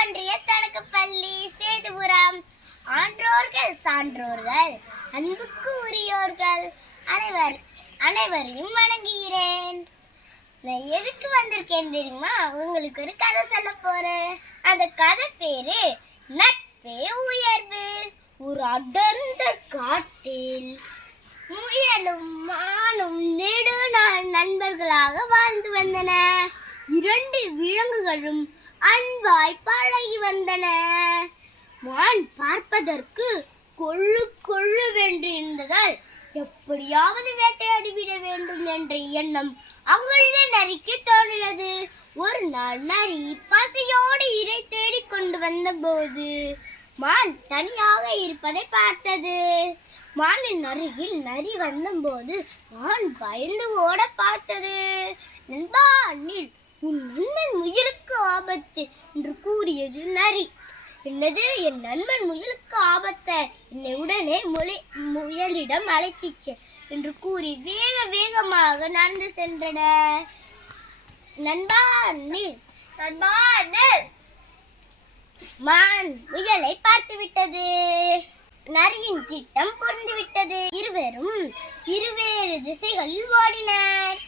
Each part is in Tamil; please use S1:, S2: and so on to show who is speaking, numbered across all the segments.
S1: ஒன்றிய தொடக்க பள்ளி சேதுபுரம். ஆன்றோர்கள் சான்றோர்கள் அன்புக்கு உரியோர்கள். அனைவர் அனைவரையும் வணங்குகிறேன். நான் எதுக்கு வந்திருக்கேன் தெரியுமா? உங்களுக்கு ஒரு கதை சொல்ல போறேன். அந்த கதை பேரு நட்பே உயர்வு. ஒரு அடர்ந்த காட்டில் முயலும் மானும் நெடுநாள் நண்பர்களாக வாழ்ந்து வந்தன இரண்டு விலங்குகளும் அன்பாய் பழகி வந்தன. மான் பார்ப்பதற்கு கொள்ளு கொள்ளுவென்று இருந்ததால் எப்படியாவது வேட்டையாடி விட வேண்டும் என்ற எண்ணம் அவங்கள நரிக்கு தோன்றியது. ஒரு நாள் நரி பசியோடு இறை தேடிக் கொண்டு வந்தபோது மான் தனியாக இருப்பதை பார்த்தது. மானின் அருகில் நரி வந்தபோது மான் பயந்து ஓட பார்த்தது. நண்பா நீ உன் நண்பன் முயலுக்கு ஆபத்து என்று கூறியது நரி. என்னது? என் நண்பன் முயலுக்கு ஆபத்த? என்னை உடனே மொழி முயலிடம் அழைத்துச் என்று கூறி வேக வேகமாக நடந்து சென்றன நண்பா நீர் நண்பா மான் முயலை பார்த்து விட்டது நரியின் திட்டம் புரிந்து விட்டது இருவரும் இருவேறு திசைகளில் ஓடினர்.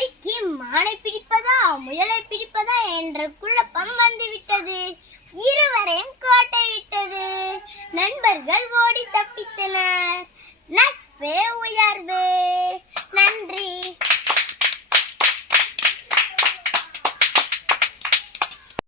S1: நரிக்கு மானை பிடிப்பதா முயலை பிடிப்பதா என்ற குழப்பம் வந்துவிட்டது. இருவரையும்